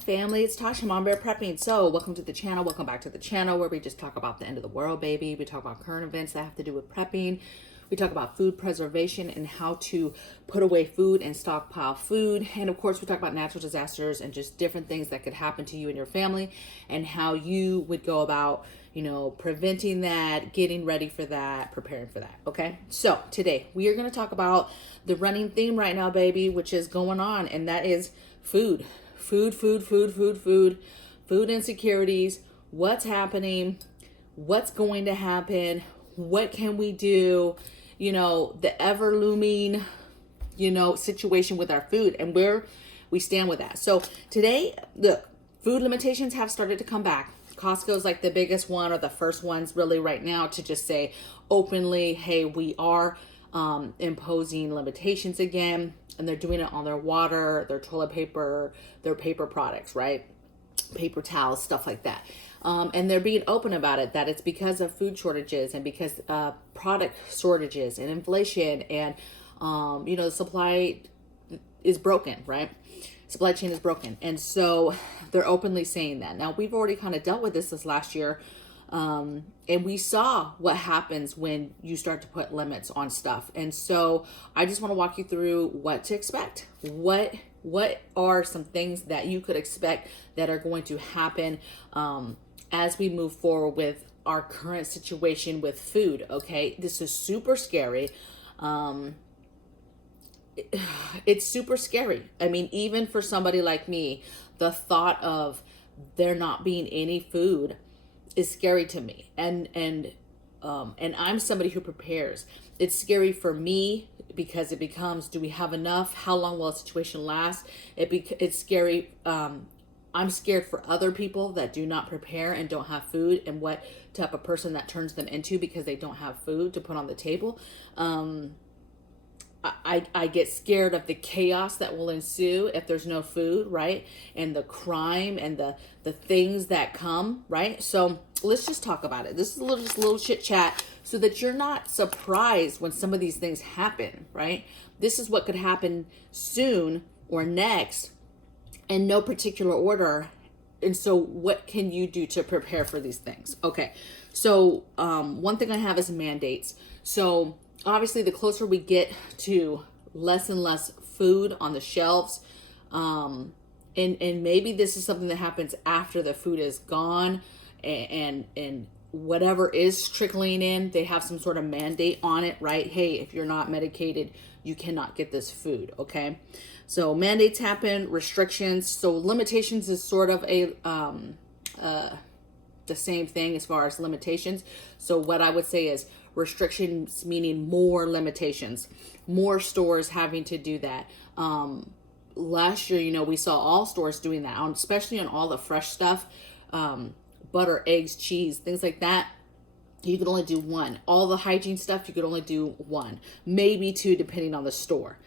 family, it's Tasha, Mom Bear Prepping. So welcome to the channel, welcome back to the channel where we just talk about the end of the world, baby. We talk about current events that have to do with prepping. We talk about food preservation and how to put away food and stockpile food. And of course, we talk about natural disasters and just different things that could happen to you and your family and how you would go about, you know, preventing that, getting ready for that, preparing for that. Okay. So today we are going to talk about the running theme right now, baby, which is going on. And that is food insecurities, what's happening, what's going to happen, what can we do, you know, the ever looming, you know, situation with our food and where we stand with that. So today, look, food limitations have started to come back. Costco's like the biggest one or the first ones really right now to just say openly, hey, we are imposing limitations again. And they're doing it on their water, their toilet paper, their paper products, right? Paper towels, stuff like that. And they're being open about it, that it's because of food shortages and because product shortages and inflation and, you know, the supply is broken, right? Supply chain is broken. And so they're openly saying that. Now, we've already kind of dealt with this last year. And we saw what happens when you start to put limits on stuff. And so I just want to walk you through what to expect. What are some things that you could expect that are going to happen as we move forward with our current situation with food, okay? This is super scary. It's super scary. I mean, even for somebody like me, the thought of there not being any food is scary to me, and I'm somebody who prepares. It's scary for me because it becomes, do we have enough? How long will a situation last? It's scary. I'm scared for other people that do not prepare and don't have food, and what type of person that turns them into because they don't have food to put on the table. I get scared of the chaos that will ensue if there's no food, right? And the crime and the things that come, right? So let's just talk about it. This is just a little chit chat so that you're not surprised when some of these things happen, right? This is what could happen soon or next in no particular order. And so what can you do to prepare for these things? Okay. So one thing I have is mandates. So obviously, the closer we get to less and less food on the shelves, and maybe this is something that happens after the food is gone, and whatever is trickling in, they have some sort of mandate on it, right? Hey, if you're not medicated, you cannot get this food, okay? So mandates happen, restrictions. So limitations is sort of the same thing as far as limitations. So what I would say is restrictions, meaning more limitations, more stores having to do that. Last year, you know, we saw all stores doing that, especially on all the fresh stuff, butter, eggs, cheese, things like that. You could only do one. All the hygiene stuff, you could only do one, maybe two, depending on the store.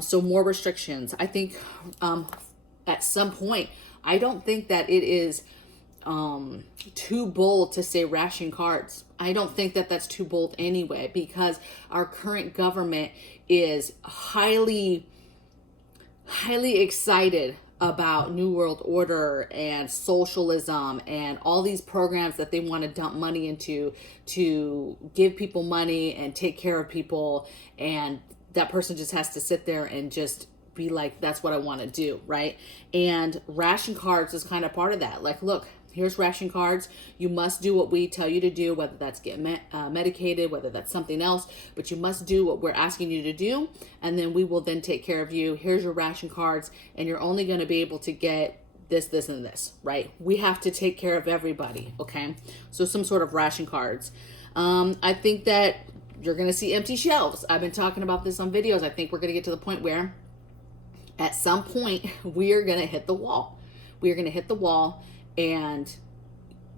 So more restrictions. I think at some point, I don't think that it is too bold to say ration cards. I don't think that that's too bold anyway, because our current government is highly excited about New World Order and socialism and all these programs that they want to dump money into to give people money and take care of people. And that person just has to sit there and just be like, that's what I want to do, right? And ration cards is kind of part of that. Like, look, here's ration cards. You must do what we tell you to do, whether that's get medicated, whether that's something else, but you must do what we're asking you to do. And then we will then take care of you. Here's your ration cards. And you're only going to be able to get this, this, and this, right? We have to take care of everybody. Okay. So some sort of ration cards. I think that you're going to see empty shelves. I've been talking about this on videos. I think we're going to get to the point where at some point we are going to hit the wall. We are going to hit the wall. And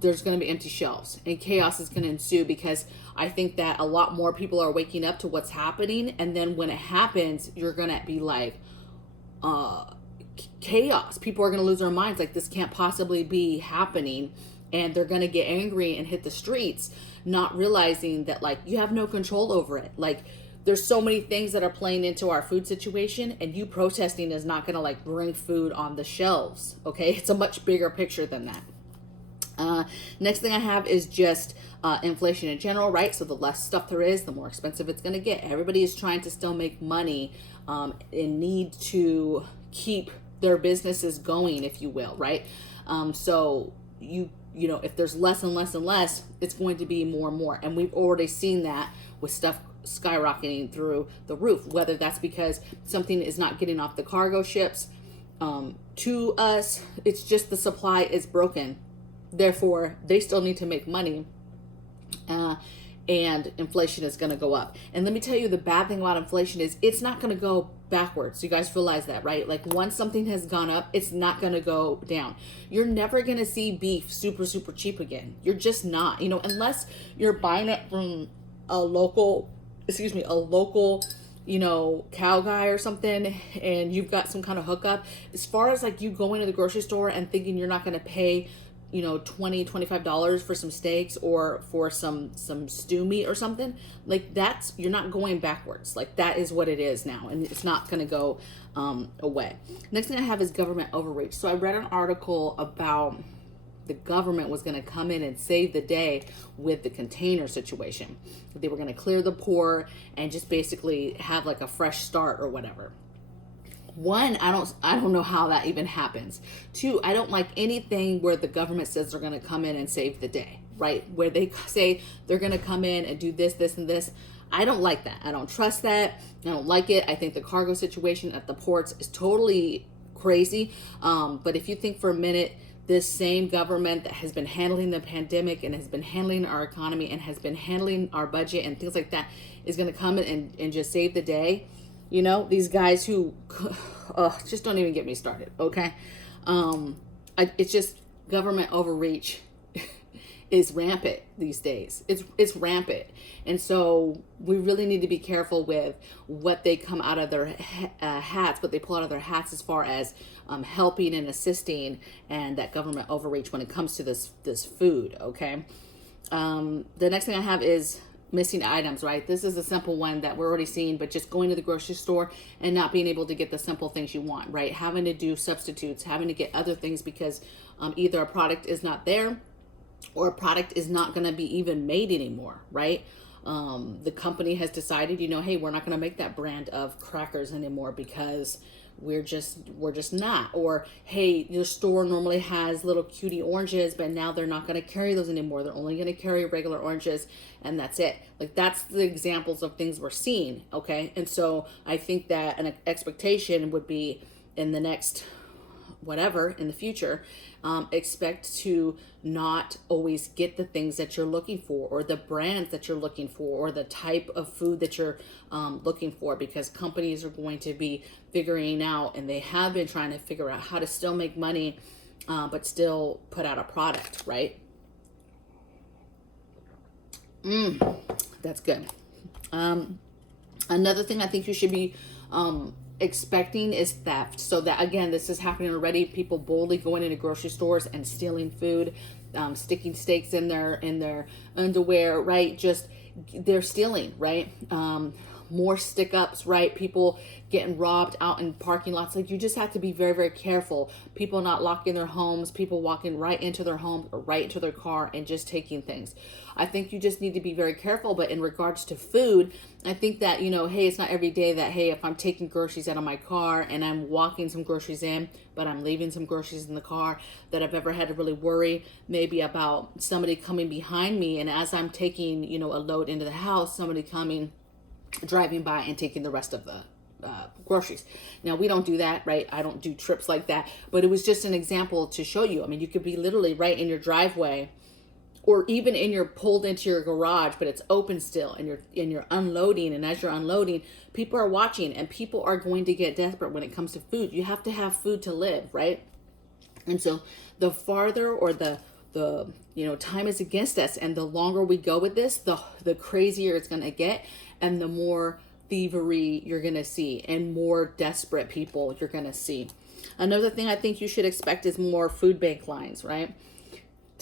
there's going to be empty shelves and chaos is going to ensue, because I think that a lot more people are waking up to what's happening. And then when it happens, you're going to be like, chaos. People are going to lose their minds. Like, this can't possibly be happening. And they're going to get angry and hit the streets, not realizing that, like, you have no control over it. Like, there's so many things that are playing into our food situation, and you protesting is not going to like bring food on the shelves. Okay, it's a much bigger picture than that. Next thing I have is just inflation in general, right? So the less stuff there is, the more expensive it's going to get. Everybody is trying to still make money and need to keep their businesses going, if you will, right? So you know, if there's less and less and less, it's going to be more and more. And we've already seen that with stuff skyrocketing through the roof, whether that's because something is not getting off the cargo ships to us. It's just the supply is broken. Therefore, they still need to make money, and inflation is going to go up. And let me tell you, the bad thing about inflation is it's not going to go backwards. You guys realize that, right? Like once something has gone up, it's not going to go down. You're never going to see beef super, super cheap again. You're just not, you know, unless you're buying it from a local, you know, cow guy or something, and you've got some kind of hookup. As far as like you going to the grocery store and thinking you're not going to pay, you know, $20-$25 for some steaks or for some stew meat or something, like that's, you're not going backwards. Like that is what it is now, and it's not going to go away. Next thing I have is government overreach. So I read an article about the government was going to come in and save the day with the container situation. They were going to clear the port and just basically have like a fresh start or whatever. One, I don't know how that even happens. Two, I don't like anything where the government says they're going to come in and save the day, right? Where they say they're going to come in and do this, this, and this. I don't like that. I don't trust that. I don't like it. I think the cargo situation at the ports is totally crazy. But if you think for a minute, this same government that has been handling the pandemic and has been handling our economy and has been handling our budget and things like that is going to come in and just save the day. You know, these guys who, just don't even get me started, okay? It's just government overreach is rampant these days. It's rampant. And so we really need to be careful with what they come out of their hats, what they pull out of their hats as far as helping and assisting, and that government overreach when it comes to this food, okay? The next thing I have is missing items, right? This is a simple one that we're already seeing, but just going to the grocery store and not being able to get the simple things you want, right? Having to do substitutes, having to get other things because either a product is not there or a product is not going to be even made anymore, right? The company has decided, you know, hey, we're not going to make that brand of crackers anymore because we're just not. Or hey, your store normally has little cutie oranges, but now they're not going to carry those anymore. They're only going to carry regular oranges, and that's it. Like that's the examples of things we're seeing, okay? And so I think that an expectation would be in the next whatever in the future, expect to not always get the things that you're looking for or the brands that you're looking for or the type of food that you're looking for, because companies are going to be figuring out, and they have been trying to figure out how to still make money but still put out a product, right? That's good. Another thing I think you should be expecting is theft. So that, again, this is happening already. People boldly going into grocery stores and stealing food, sticking steaks in their underwear, right? Just they're stealing, right? More stick ups, right? People getting robbed out in parking lots. Like you just have to be very, very careful. People not locking their homes, people walking right into their home or right into their car and just taking things. I think you just need to be very careful. But in regards to food, I think that, you know, hey, it's not every day that, hey, if I'm taking groceries out of my car and I'm walking some groceries in, but I'm leaving some groceries in the car, that I've ever had to really worry maybe about somebody coming behind me. And as I'm taking, you know, a load into the house, somebody driving by and taking the rest of the groceries. Now, we don't do that, right? I don't do trips like that, but it was just an example to show you. I mean, you could be literally right in your driveway or even pulled into your garage, but it's open still and you're unloading. And as you're unloading, people are watching and people are going to get desperate when it comes to food. You have to have food to live, right? And so the farther or the you know, time is against us, and the longer we go with this, the crazier it's going to get, and the more thievery you're going to see and more desperate people you're going to see. Another thing I think you should expect is more food bank lines, right?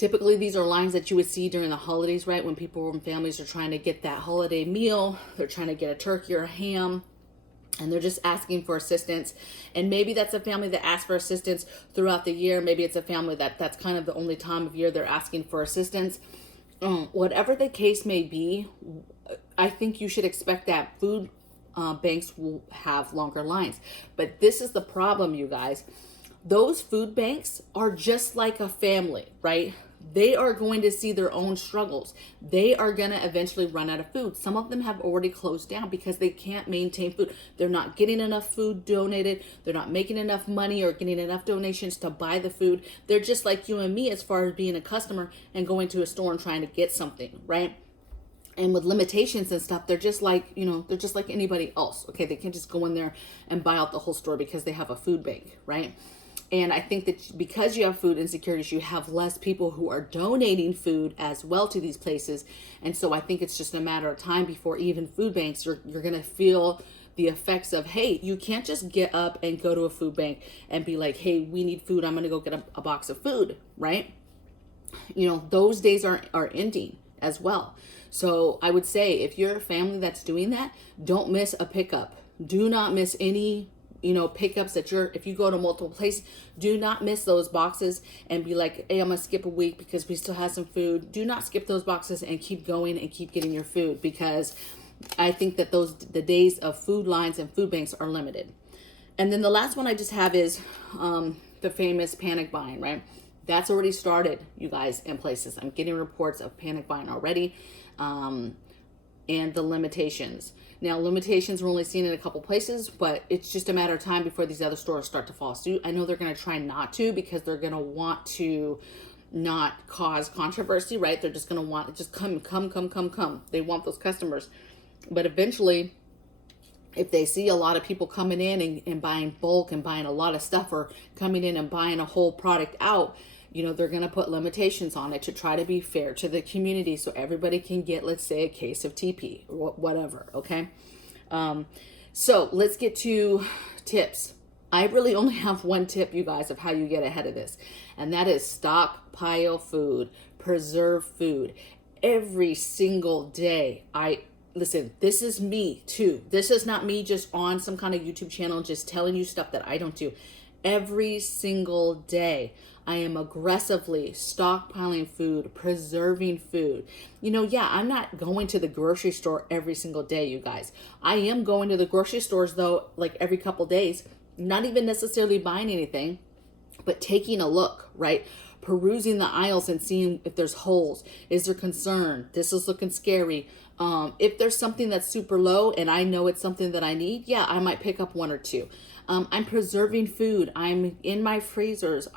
Typically, these are lines that you would see during the holidays, right? When people and families are trying to get that holiday meal, they're trying to get a turkey or a ham, and they're just asking for assistance. And maybe that's a family that asks for assistance throughout the year. Maybe it's a family that's kind of the only time of year they're asking for assistance. Whatever the case may be, I think you should expect that food banks will have longer lines. But this is the problem, you guys. Those food banks are just like a family, right? They are going to see their own struggles. They are going to eventually run out of food. Some of them have already closed down because they can't maintain food. They're not getting enough food donated. They're not making enough money or getting enough donations to buy the food. They're just like you and me as far as being a customer and going to a store and trying to get something, right? And with limitations and stuff, they're just like, they're just like anybody else. Okay, they can't just go in there and buy out the whole store because they have a food bank, right? And I think that because you have food insecurities, you have less people who are donating food as well to these places. And so I think it's just a matter of time before even food banks, you're going to feel the effects of, hey, you can't just get up and go to a food bank and be like, hey, we need food. I'm going to go get a box of food, right? Those days are ending as well. So I would say if you're a family that's doing that, don't miss a pickup. Do not miss any pickups if you go to multiple places, do not miss those boxes and be like, hey, I'm gonna skip a week because we still have some food. Do not skip those boxes and keep going and keep getting your food, because I think that the days of food lines and food banks are limited. And then the last one I just have is the famous panic buying, right? That's already started, you guys, in places. I'm getting reports of panic buying already, and the limitations. Now, limitations we're only seen in a couple places, but it's just a matter of time before these other stores start to follow suit. I know they're going to try not to, because they're going to want to not cause controversy, right? They're just going to want, just come. They want those customers. But eventually, if they see a lot of people coming in and buying bulk and buying a lot of stuff, or coming in and buying a whole product out, they're going to put limitations on it to try to be fair to the community, so everybody can get, let's say, a case of TP or whatever. Okay. So let's get to tips. I really only have one tip, you guys, of how you get ahead of this. And that is stockpile food, preserve food every single day. Listen, this is me too. This is not me just on some kind of YouTube channel, just telling you stuff that I don't do. Every single day, I am aggressively stockpiling food, preserving food. I'm not going to the grocery store every single day, you guys. I am going to the grocery stores, though, like every couple days, not even necessarily buying anything, but taking a look, right? Perusing the aisles and seeing if there's holes. Is there concern? This is looking scary. If there's something that's super low and I know it's something that I need, yeah, I might pick up one or two. I'm preserving food. I'm in my freezers.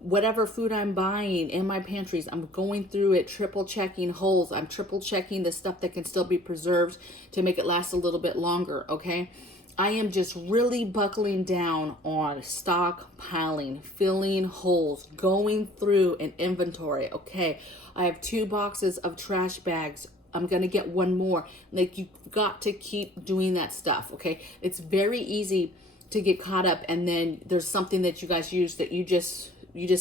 Whatever food I'm buying in my pantries, I'm going through it, triple checking holes. I'm triple checking the stuff that can still be preserved to make it last a little bit longer, okay? I am just really buckling down on stockpiling, filling holes, going through an inventory. Okay, I have 2 boxes of trash bags. I'm going to get one more. Like, you've got to keep doing that stuff, okay? It's very easy to get caught up, and then there's something that you guys use that you just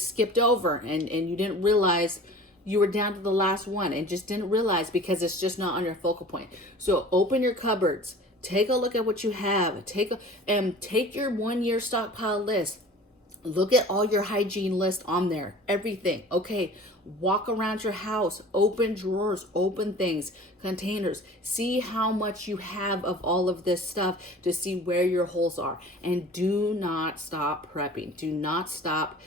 skipped over, and you didn't realize you were down to the last one, and just didn't realize because it's just not on your focal point. So open your cupboards, take a look at what you have, take your 1-year stockpile list, look at all your hygiene list on there, everything. Okay, walk around your house, open drawers, open things, containers, see how much you have of all of this stuff to see where your holes are. And do not stop prepping. Do not stop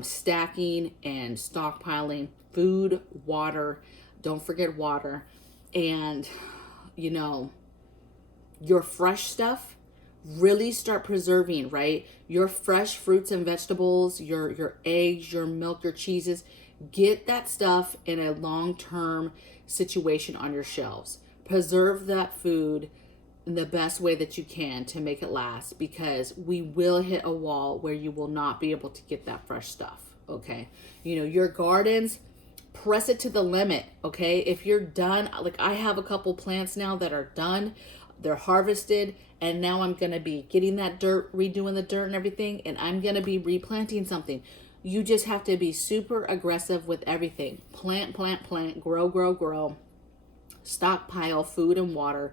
stacking and stockpiling food, water. Don't forget water. And your fresh stuff, really start preserving, right? Your fresh fruits and vegetables, your eggs, your milk, your cheeses. Get that stuff in a long-term situation on your shelves. Preserve that food in the best way that you can to make it last, because we will hit a wall where you will not be able to get that fresh stuff, okay? Your gardens, press it to the limit, okay? If you're done, like I have a couple plants now that are done, they're harvested, and now I'm going to be getting that dirt, redoing the dirt and everything, and I'm going to be replanting something. You just have to be super aggressive with everything. Plant, plant, plant, grow, grow, grow. Stockpile food and water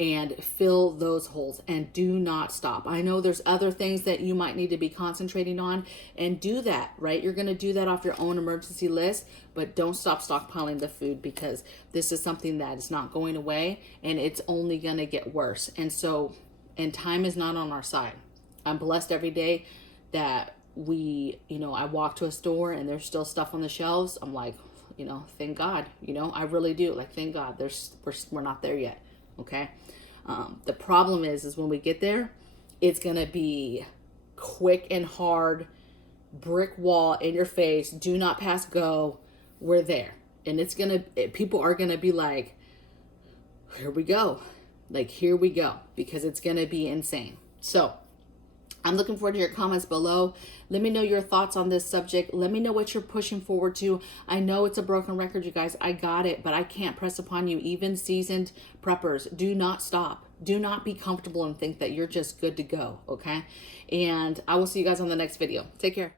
and fill those holes, and do not stop. I know there's other things that you might need to be concentrating on, and do that, right? You're going to do that off your own emergency list, but don't stop stockpiling the food, because this is something that is not going away, and it's only going to get worse. And time is not on our side. I'm blessed every day that I walk to a store and there's still stuff on the shelves. I'm like, thank God, I really do. Like, thank God we're not there yet. Okay. The problem is when we get there, it's going to be quick and hard, brick wall in your face. Do not pass go. We're there. And people are going to be like, here we go. Like, here we go, because it's going to be insane. So I'm looking forward to your comments below. Let me know your thoughts on this subject. Let me know what you're pushing forward to. I know it's a broken record, you guys. I got it, but I can't press upon you. Even seasoned preppers, do not stop. Do not be comfortable and think that you're just good to go, okay? And I will see you guys on the next video. Take care.